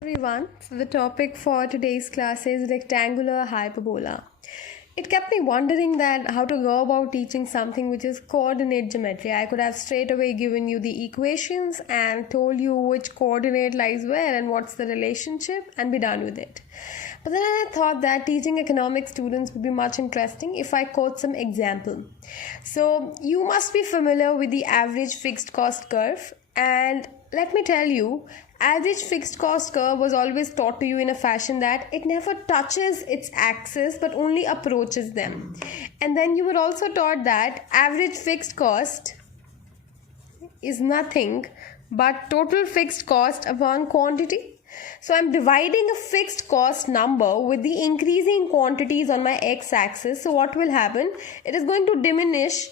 Everyone, so the topic for today's class is rectangular hyperbola. It kept me wondering that how to go about teaching something which is coordinate geometry. I could have straight away given you the equations and told you which coordinate lies where and what's the relationship and be done with it. But then I thought that teaching economics students would be much interesting if I quote some example. So you must be familiar with the average fixed cost curve, and let me tell you, average fixed cost curve was always taught to you in a fashion that it never touches its axis but only approaches them. And then you were also taught that average fixed cost is nothing but total fixed cost upon quantity. So I'm dividing a fixed cost number with the increasing quantities on my x-axis. So what will happen? It is going to diminish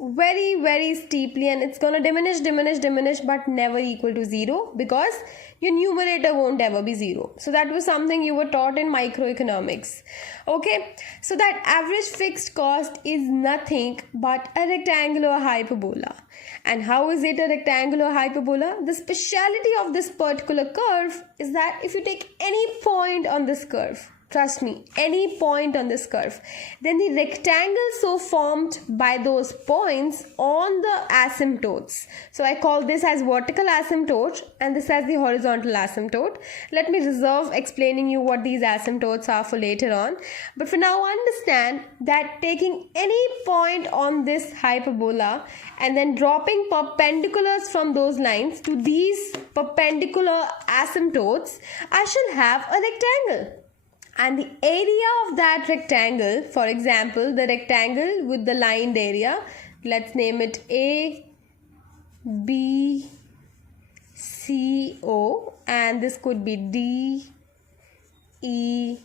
very steeply, and it's going to diminish but never equal to zero because your numerator won't ever be zero. So that was something you were taught in microeconomics. Okay, so that average fixed cost is nothing but a rectangular hyperbola. And how is it a rectangular hyperbola? The speciality of this particular curve is that if you take any point on this curve, trust me, any point on this curve, then the rectangle so formed by those points on the asymptotes. So I call this as vertical asymptote and this as the horizontal asymptote. Let me reserve explaining you what these asymptotes are for later on. But for now, understand that taking any point on this hyperbola and then dropping perpendiculars from those lines to these perpendicular asymptotes, I shall have a rectangle. And the area of that rectangle, for example, the rectangle with the lined area, let's name it A, B, C, O, and this could be D, E,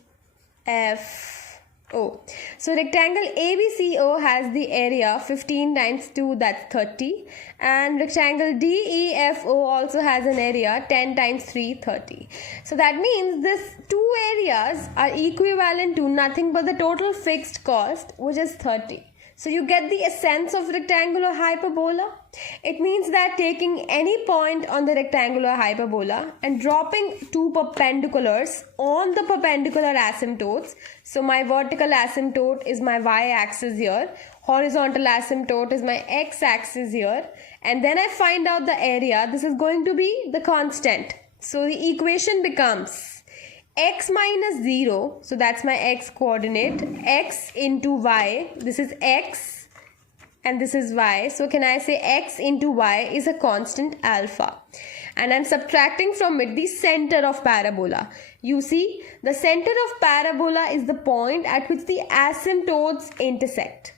F, O. So rectangle ABCO has the area 15 times 2, that's 30, and rectangle DEFO also has an area 10 times 3, 30. So that means these two areas are equivalent to nothing but the total fixed cost, which is 30. So you get the essence of rectangular hyperbola. It means that taking any point on the rectangular hyperbola and dropping two perpendiculars on the perpendicular asymptotes. So my vertical asymptote is my y-axis here. Horizontal asymptote is my x-axis here. And then I find out the area. This is going to be the constant. So the equation becomes x minus 0, so that's my x coordinate, x into y, this is x and this is y, so can I say x into y is a constant alpha, and I'm subtracting from it the center of parabola. You see, the center of parabola is the point at which the asymptotes intersect.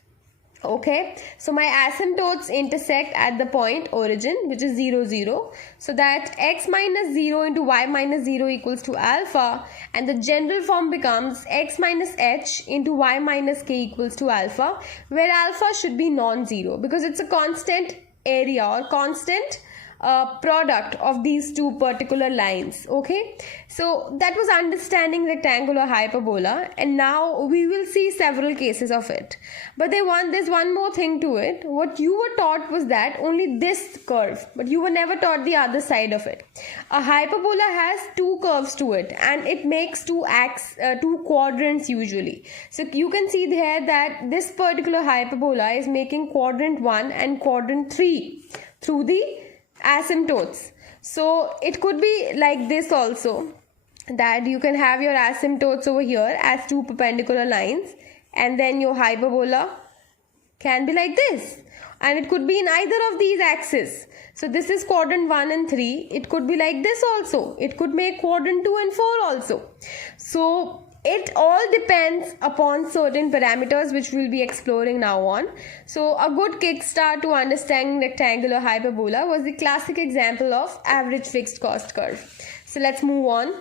Okay, so my asymptotes intersect at the point origin, which is 0, 0. So that x minus 0 into y minus 0 equals to alpha, and the general form becomes x minus h into y minus k equals to alpha, where alpha should be non-zero because it's a constant area or constant product of these two particular lines. Okay, so that was understanding rectangular hyperbola, and now we will see several cases of it. But there's one more thing to it. What you were taught was that only this curve, but you were never taught the other side of it. A hyperbola has two curves to it, and it makes two quadrants usually. So you can see there that this particular hyperbola is making quadrant 1 and quadrant 3 through the asymptotes. So it could be like this also, that you can have your asymptotes over here as two perpendicular lines, and then your hyperbola can be like this, and it could be in either of these axes. So this is quadrant 1 and 3. It could be like this also. It could make quadrant 2 and 4 also. So it all depends upon certain parameters which we'll be exploring now on. So a good kickstart to understanding rectangular hyperbola was the classic example of average fixed cost curve. So let's move on.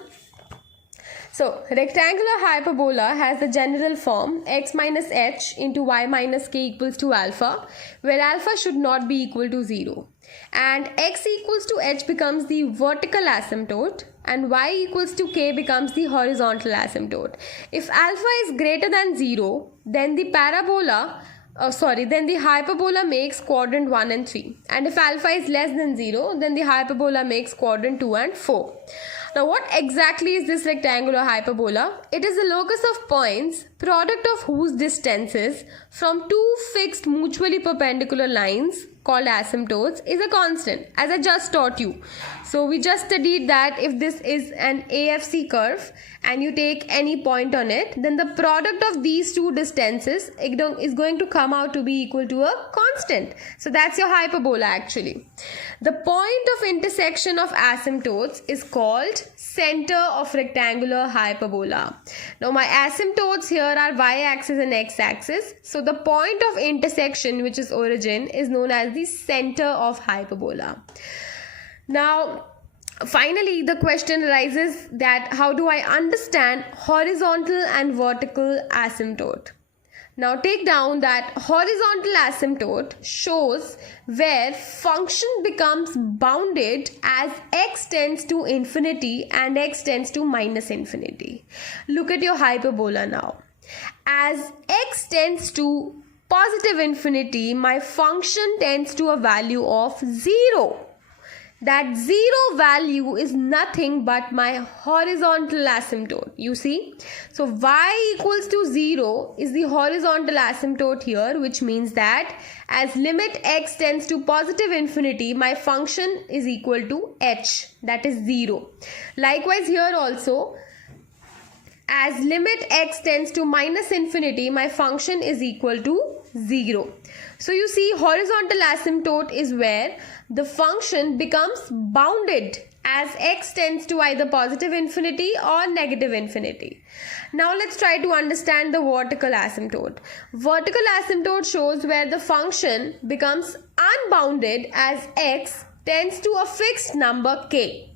So rectangular hyperbola has the general form x minus h into y minus k equals to alpha, where alpha should not be equal to 0. And x equals to h becomes the vertical asymptote, and y equals to k becomes the horizontal asymptote. If alpha is greater than 0, then the hyperbola makes quadrant 1 and 3. And if alpha is less than 0, then the hyperbola makes quadrant 2 and 4. Now, what exactly is this rectangular hyperbola? It is the locus of points, product of whose distances from two fixed mutually perpendicular lines called asymptotes is a constant, as I just taught you. So we just studied that if this is an AFC curve and you take any point on it, then the product of these two distances is going to come out to be equal to a constant. So that's your hyperbola actually. The point of intersection of asymptotes is called center of rectangular hyperbola. Now my asymptotes here are y-axis and x-axis. So the point of intersection, which is origin, is known as the center of hyperbola. Now finally the question arises that how do I understand horizontal and vertical asymptote? Now take down that horizontal asymptote shows where function becomes bounded as x tends to infinity and x tends to minus infinity. Look at your hyperbola now. As x tends to positive infinity, my function tends to a value of 0. That 0 value is nothing but my horizontal asymptote. You see? So y equals to 0 is the horizontal asymptote here, which means that as limit x tends to positive infinity, my function is equal to h, that is 0. Likewise here also, as limit x tends to minus infinity, my function is equal to 0. So you see, horizontal asymptote is where the function becomes bounded as x tends to either positive infinity or negative infinity. Now let's try to understand the vertical asymptote. Vertical asymptote shows where the function becomes unbounded as x tends to a fixed number k.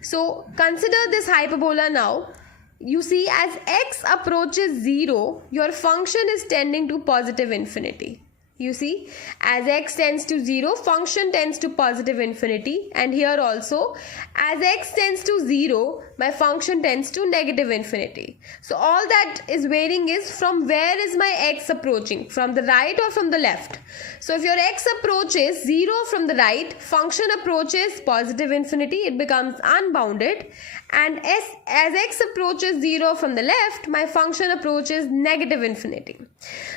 So consider this hyperbola now. You see, as x approaches 0, your function is tending to positive infinity. You see, as x tends to 0, function tends to positive infinity, and here also as x tends to 0, my function tends to negative infinity. So all that is varying is from where is my x approaching, from the right or from the left. So if your x approaches 0 from the right, function approaches positive infinity, it becomes unbounded, and as x approaches 0 from the left, my function approaches negative infinity.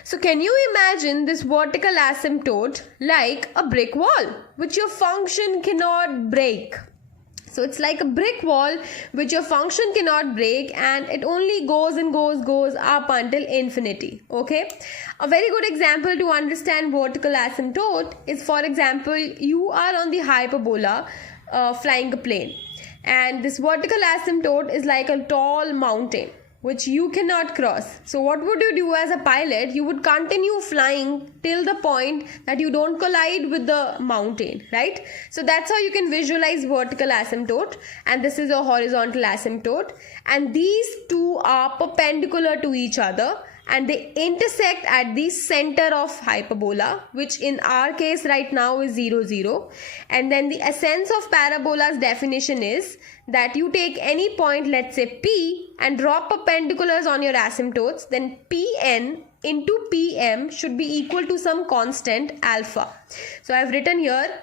So can you imagine this vertical asymptote like a brick wall which your function cannot break? So it's like a brick wall which your function cannot break, and it only goes and goes up until infinity. Okay, a very good example to understand vertical asymptote is, for example, you are on the hyperbola flying a plane, and this vertical asymptote is like a tall mountain which you cannot cross. So what would you do as a pilot? You would continue flying till the point that you don't collide with the mountain, right? So that's how you can visualize vertical asymptote, and this is a horizontal asymptote, and these two are perpendicular to each other and they intersect at the center of hyperbola, which in our case right now is 0, 0. And then the essence of parabola's definition is that you take any point, let's say P, and draw perpendiculars on your asymptotes, then Pn into Pm should be equal to some constant alpha. So I have written here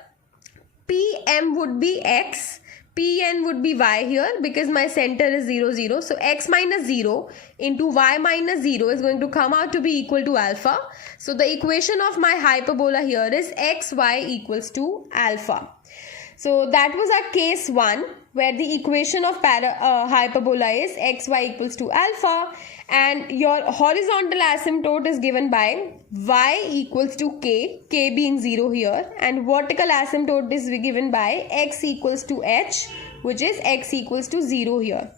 Pm would be x, Pn would be y here because my center is 0, 0. So x minus 0 into y minus 0 is going to come out to be equal to alpha. So the equation of my hyperbola here is xy equals to alpha. So that was our case 1, where the equation of hyperbola is xy equals to alpha, and your horizontal asymptote is given by y equals to k, k being 0 here, and vertical asymptote is given by x equals to h, which is x equals to 0 here.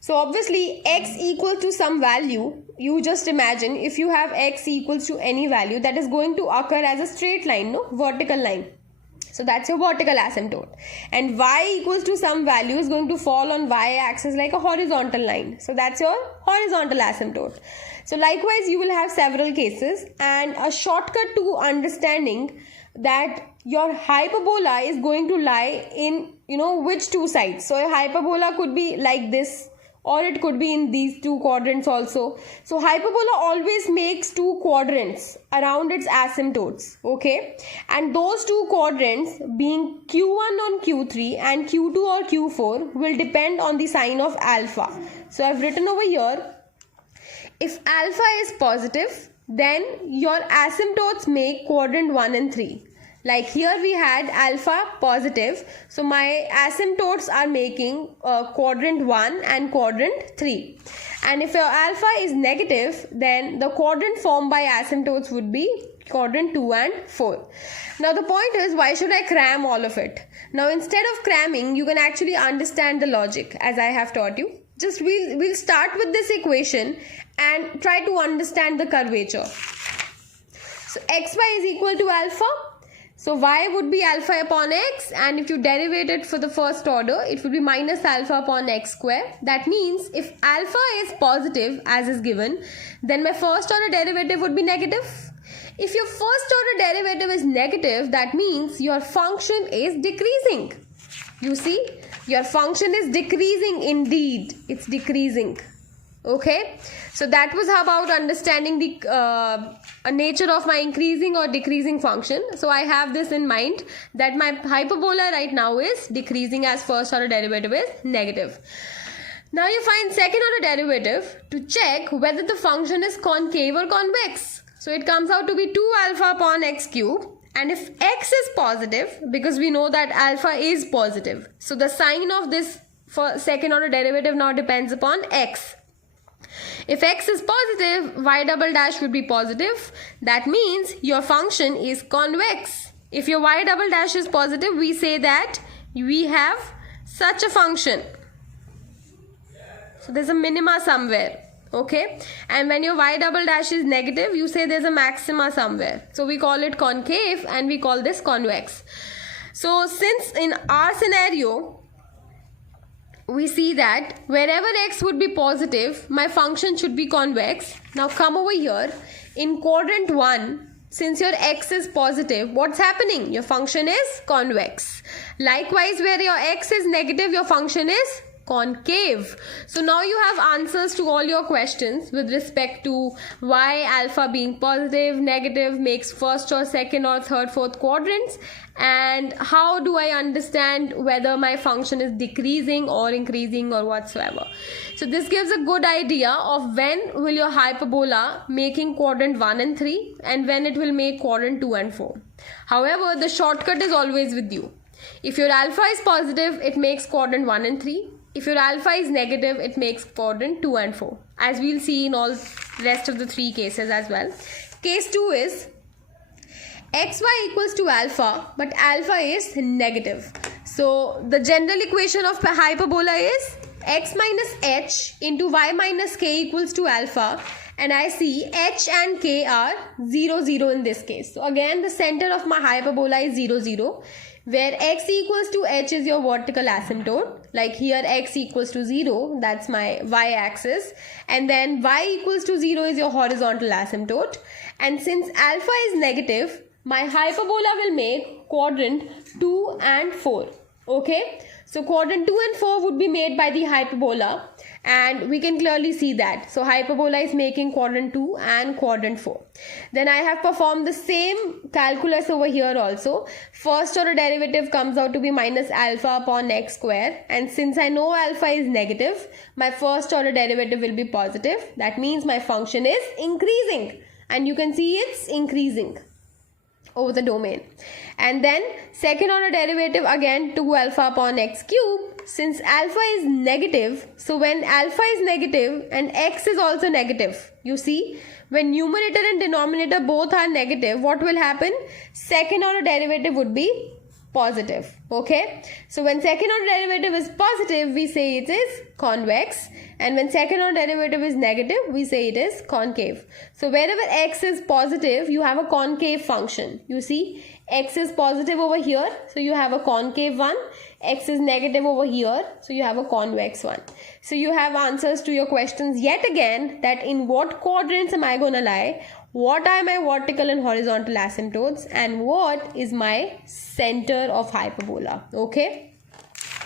So obviously x equals to some value. You just imagine if you have x equals to any value, that is going to occur as a straight line, no, vertical line. So that's your vertical asymptote, and y equals to some value is going to fall on y-axis like a horizontal line. So that's your horizontal asymptote. So likewise you will have several cases, and a shortcut to understanding that your hyperbola is going to lie in, which two sides. So a hyperbola could be like this, or it could be in these two quadrants also. So hyperbola always makes two quadrants around its asymptotes, okay, and those two quadrants being q1 on q3 and q2 or q4 will depend on the sign of alpha. So I've written over here, if alpha is positive, then your asymptotes make quadrant 1 and 3. Like here we had alpha positive, so my asymptotes are making quadrant 1 and quadrant 3. And if your alpha is negative, then the quadrant formed by asymptotes would be quadrant 2 and 4. Now the point is, why should I cram all of it? Now instead of cramming, you can actually understand the logic as I have taught you. Just we'll start with this equation and try to understand the curvature. So xy is equal to alpha. So y would be alpha upon x, and if you derive it for the first order, it would be minus alpha upon x square. That means if alpha is positive as is given, then my first order derivative would be negative. If your first order derivative is negative, that means your function is decreasing. You see, your function is decreasing indeed. It's decreasing. Okay, so that was about understanding the nature of my increasing or decreasing function. So I have this in mind that my hyperbola right now is decreasing as first order derivative is negative. Now you find second order derivative to check whether the function is concave or convex. So it comes out to be 2 alpha upon x cube. And if x is positive, because we know that alpha is positive, so the sign of this for second order derivative now depends upon x. If x is positive, y double dash would be positive. That means your function is convex. If your y double dash is positive, we say that we have such a function. So there's a minima somewhere. Okay, and when your y double dash is negative, you say there's a maxima somewhere. So we call it concave and we call this convex. So since in our scenario, we see that wherever x would be positive, my function should be convex. Now come over here. In quadrant 1, since your x is positive, what's happening? Your function is convex. Likewise, where your x is negative, your function is concave. So now you have answers to all your questions with respect to why alpha being positive, negative makes first or second or third, fourth quadrants, and how do I understand whether my function is decreasing or increasing or whatsoever. So this gives a good idea of when will your hyperbola making quadrant 1 and 3 and when it will make quadrant 2 and 4. However, the shortcut is always with you. If your alpha is positive, it makes quadrant 1 and 3. If your alpha is negative, it makes quadrant 2 and 4, as we'll see in all rest of the 3 cases as well. Case 2 is xy equals to alpha, but alpha is negative. So the general equation of hyperbola is x minus h into y minus k equals to alpha, and I see h and k are 0, 0 in this case. So again, the center of my hyperbola is 0, 0. Where x equals to h is your vertical asymptote, like here x equals to 0, that's my y-axis, and then y equals to 0 is your horizontal asymptote. And since alpha is negative, my hyperbola will make quadrant 2 and 4. Okay, so quadrant 2 and 4 would be made by the hyperbola, and we can clearly see that. So hyperbola is making quadrant 2 and quadrant 4. Then I have performed the same calculus over here also. First order derivative comes out to be minus alpha upon x square, and since I know alpha is negative, my first order derivative will be positive. That means my function is increasing, and you can see it's increasing over the domain. And then second order derivative, again 2 alpha upon x cube. Since alpha is negative, so when alpha is negative and x is also negative, you see, when numerator and denominator both are negative, what will happen? Second order derivative would be positive. Okay, so when second order derivative is positive, we say it is convex, and when second order derivative is negative, we say it is concave. So wherever x is positive, you have a concave function. You see, x is positive over here, so you have a concave one. X is negative over here, so you have a convex one. So you have answers to your questions yet again, that in what quadrants am I going to lie, what are my vertical and horizontal asymptotes, and what is my center of hyperbola. Okay,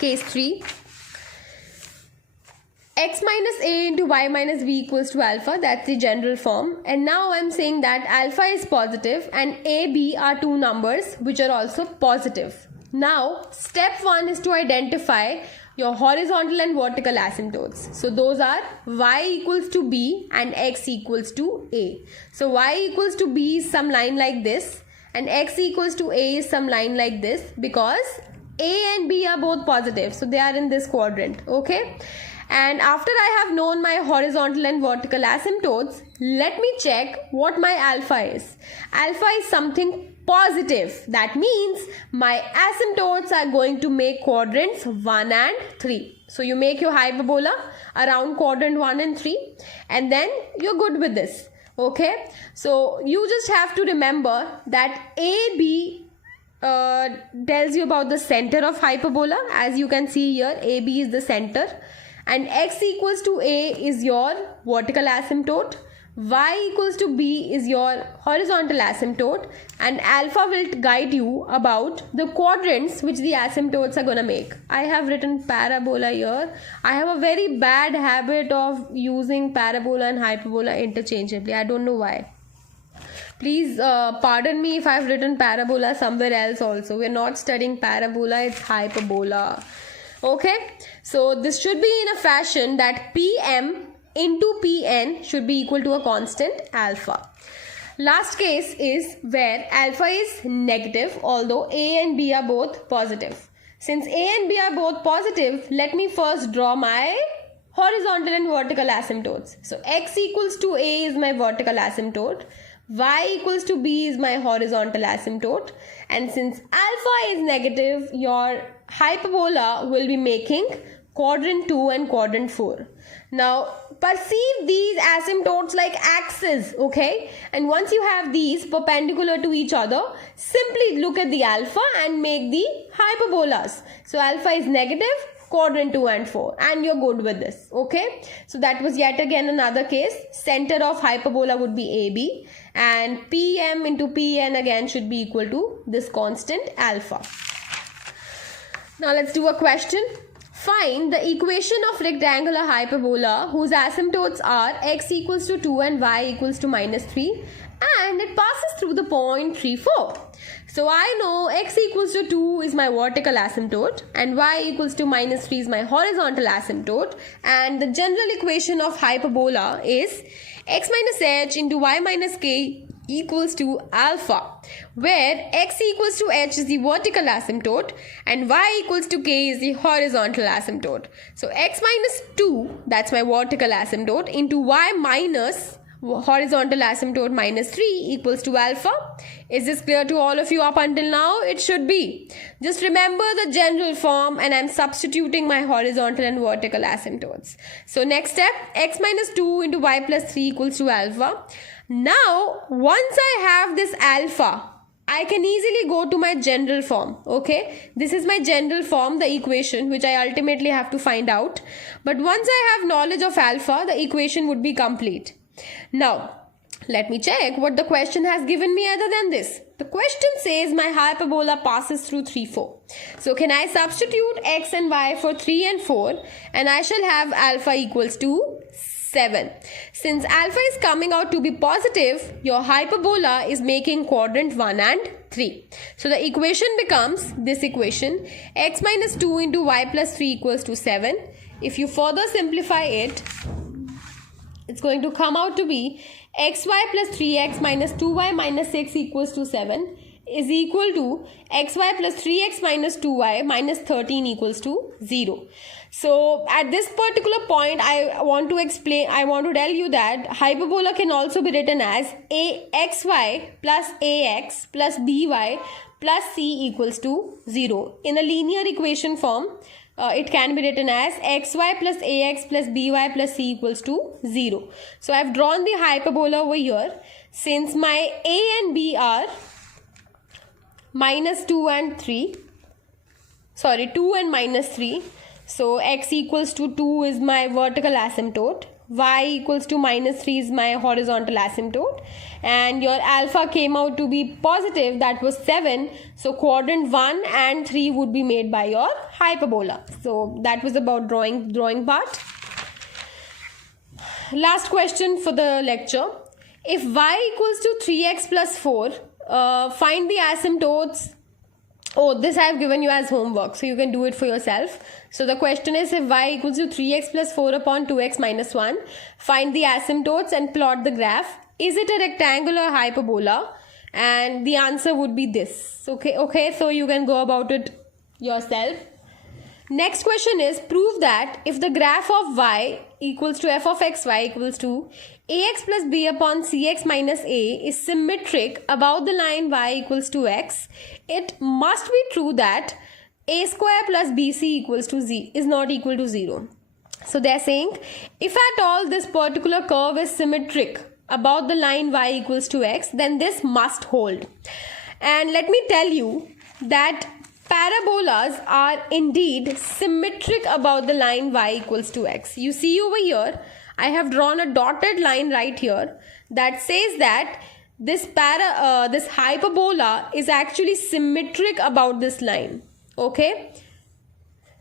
case 3. x minus a into y minus b equals to alpha. That's the general form. And now I'm saying that alpha is positive and a, b are two numbers which are also positive. Now, step 1 is to identify your horizontal and vertical asymptotes. So those are y equals to b and x equals to a. So y equals to b is some line like this and x equals to a is some line like this, because a and b are both positive. So they are in this quadrant. Okay. And after I have known my horizontal and vertical asymptotes, let me check what my alpha is. Alpha is something positive. That means my asymptotes are going to make quadrants 1 and 3. So you make your hyperbola around quadrant 1 and 3 and then you're good with this. Okay. So you just have to remember that AB tells you about the center of hyperbola. As you can see here, AB is the center. And x equals to a is your vertical asymptote, y equals to b is your horizontal asymptote, and alpha will guide you about the quadrants which the asymptotes are going to make. I have written parabola here. I have a very bad habit of using parabola and hyperbola interchangeably. I don't know why. Please pardon me if I've written parabola somewhere else also. We're not studying parabola, it's hyperbola. Okay, so this should be in a fashion that Pm into Pn should be equal to a constant alpha. Last case is where alpha is negative, although A and B are both positive. Since A and B are both positive, let me first draw my horizontal and vertical asymptotes. So x equals to A is my vertical asymptote, y equals to b is my horizontal asymptote, and since alpha is negative, your hyperbola will be making quadrant 2 and quadrant 4. Now perceive these asymptotes like axes, okay? And once you have these perpendicular to each other, simply look at the alpha and make the hyperbolas. So alpha is negative, quadrant 2 and 4, and you're good with this. Okay, so that was yet again another case. Center of hyperbola would be AB, and Pm into Pn again should be equal to this constant alpha. Now let's do a question. Find the equation of rectangular hyperbola whose asymptotes are x equals to 2 and y equals to minus 3, and it passes through the point 3, 4. So I know x equals to 2 is my vertical asymptote and y equals to minus 3 is my horizontal asymptote, and the general equation of hyperbola is x minus h into y minus k equals to alpha, where x equals to h is the vertical asymptote and y equals to k is the horizontal asymptote. So x minus 2, that's my vertical asymptote, into y minus horizontal asymptote minus 3 equals to alpha. Is this clear to all of you up until now? It should be. Just remember the general form, and I'm substituting my horizontal and vertical asymptotes. So next step, x minus 2 into y plus 3 equals to alpha. Now once I have this alpha, I can easily go to my general form. Okay, this is my general form, the equation which I ultimately have to find out. But once I have knowledge of alpha, the equation would be complete. Now let me check what the question has given me other than this. The question says my hyperbola passes through 3, 4. So can I substitute x and y for 3 and 4, and I shall have alpha equals to 7. Since alpha is coming out to be positive, your hyperbola is making quadrant 1 and 3. So the equation becomes this equation, x minus 2 into y plus 3 equals to 7. If you further simplify it, it's going to come out to be xy plus 3x minus 2y minus 6 equals to 7 is equal to xy plus 3x minus 2y minus 13 equals to 0. So at this particular point, I want to tell you that hyperbola can also be written as axy plus ax plus by plus c equals to 0. In a linear equation form, it can be written as xy plus ax plus by plus c equals to 0. So I have drawn the hyperbola over here. Since my a and b are minus 2 and 3, 2 and minus 3. So x equals to 2 is my vertical asymptote, y equals to minus 3 is my horizontal asymptote, and your alpha came out to be positive, that was 7. So quadrant 1 and 3 would be made by your hyperbola. So that was about drawing part. Last question for the lecture. If y equals to 3x plus 4, find the asymptotes. Oh, this I have given you as homework, so you can do it for yourself. So the question is, if y equals to 3x plus 4 upon 2x minus 1, find the asymptotes and plot the graph. Is it a rectangular hyperbola? And the answer would be this. Okay, so you can go about it yourself. Next question is, prove that if the graph of y equals to f of xy equals to ax plus b upon cx minus a is symmetric about the line y equals to x, it must be true that a square plus bc equals to z is not equal to 0. So they are saying, if at all this particular curve is symmetric about the line y equals to x, then this must hold. And let me tell you that parabolas are indeed symmetric about the line y equals to x. You see over here, I have drawn a dotted line right here that says that this hyperbola is actually symmetric about this line. Okay,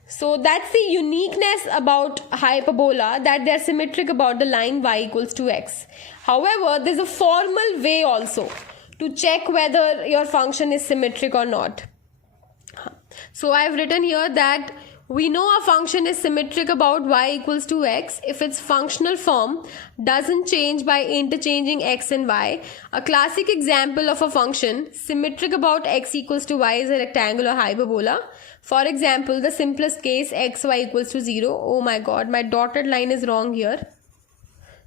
so that's the uniqueness about hyperbola, that they are symmetric about the line y equals to x. However, there's a formal way also to check whether your function is symmetric or not. So I have written here that we know a function is symmetric about y equals to x if its functional form doesn't change by interchanging x and y. A classic example of a function symmetric about x equals to y is a rectangular hyperbola. For example, the simplest case, xy equals to 0. Oh my god, my dotted line is wrong here.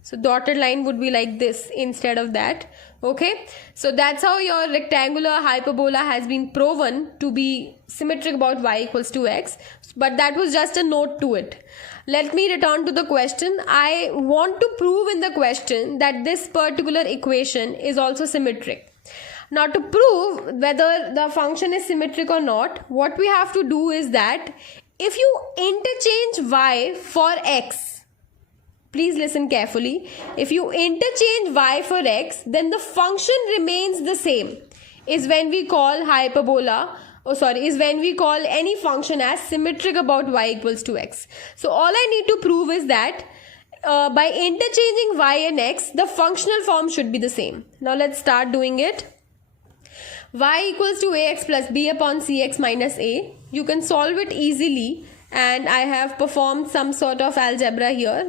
So dotted line would be like this instead of that. Okay, so that's how your rectangular hyperbola has been proven to be symmetric about y equals to x. But that was just a note to it. Let me return to the question. I want to prove in the question that this particular equation is also symmetric. Now, to prove whether the function is symmetric or not, what we have to do is that if you interchange y for x, please listen carefully. If you interchange y for x, then the function remains the same. Is when we call any function as symmetric about y equals to x. So all I need to prove is that by interchanging y and x, the functional form should be the same. Now let's start doing it. Y equals to ax plus b upon cx minus a. You can solve it easily. And I have performed some sort of algebra here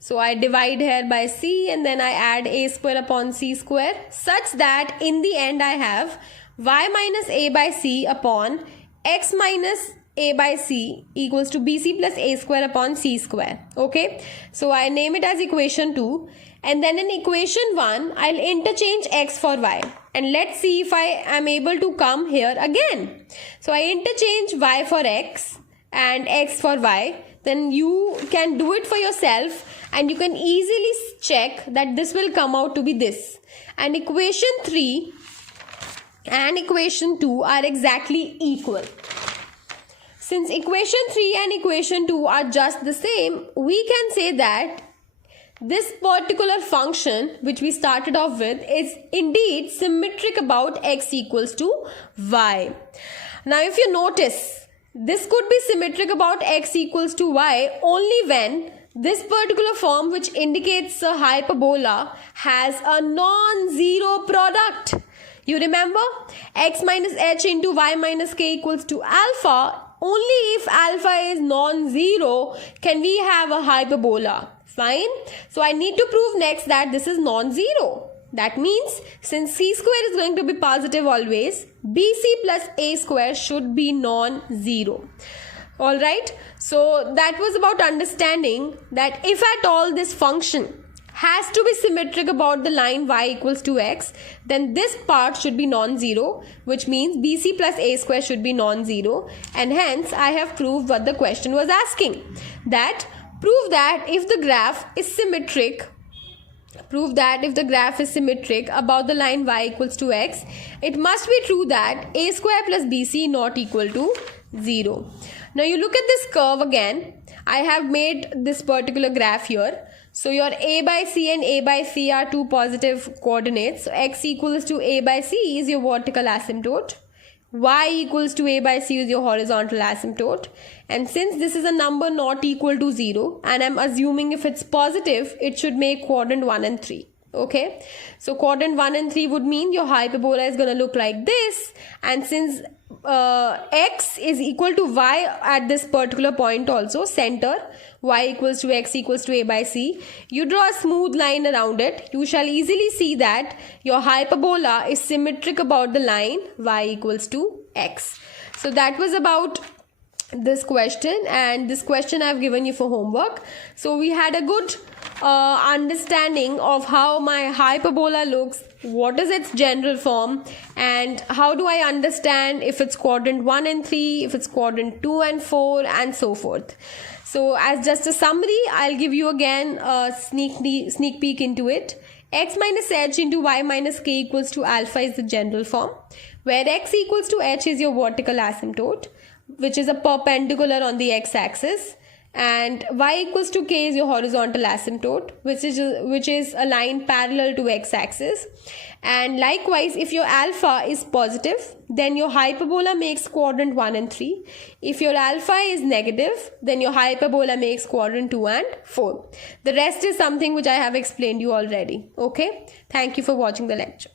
so I divide here by c and then I add a square upon c square, such that in the end I have y minus a by c upon x minus a by c equals to bc plus a square upon c square. Okay, so I name it as equation 2, and then in equation 1 I'll interchange x for y, and let's see if I am able to come here again. So I interchange y for x and x for y. Then you can do it for yourself and you can easily check that this will come out to be this. And equation 3 and equation 2 are exactly equal. Since equation 3 and equation 2 are just the same, we can say that this particular function which we started off with is indeed symmetric about x equals to y. Now if you notice, this could be symmetric about x equals to y only when this particular form, which indicates a hyperbola, has a non-zero product. You remember? X minus h into y minus k equals to alpha. Only if alpha is non-zero can we have a hyperbola. Fine. So I need to prove next that this is non-zero. That means since c square is going to be positive always, bc plus a square should be non-zero. Alright, so that was about understanding that if at all this function has to be symmetric about the line y equals to x, then this part should be non-zero, which means bc plus a square should be non-zero, and hence I have proved what the question was asking. That prove that if the graph is symmetric about the line y equals to x, it must be true that a square plus bc not equal to 0. Now you look at this curve again. I have made this particular graph here. So your a by c and a by c are two positive coordinates. So x equals to a by c is your vertical asymptote. y equals to a by c is your horizontal asymptote, and since this is a number not equal to 0 and I'm assuming if it's positive it should make quadrant 1 and 3. Okay, so quadrant 1 and 3 would mean your hyperbola is going to look like this, and since x is equal to y at this particular point, also center y equals to x equals to a by c, you draw a smooth line around it, you shall easily see that your hyperbola is symmetric about the line y equals to x. So that was about this question, and this question I've given you for homework. So we had a good understanding of how my hyperbola looks, what is its general form, and how do I understand if it's quadrant 1 and 3, if it's quadrant 2 and 4, and so forth. So as just a summary, I'll give you again a sneak peek into it. X minus h into y minus k equals to alpha is the general form, where x equals to h is your vertical asymptote, which is a perpendicular on the x-axis, and y equals to k is your horizontal asymptote, which is a line parallel to x-axis. And likewise, if your alpha is positive, then your hyperbola makes quadrant 1 and 3. If your alpha is negative, then your hyperbola makes quadrant 2 and 4. The rest is something which I have explained you already. Okay, thank you for watching the lecture.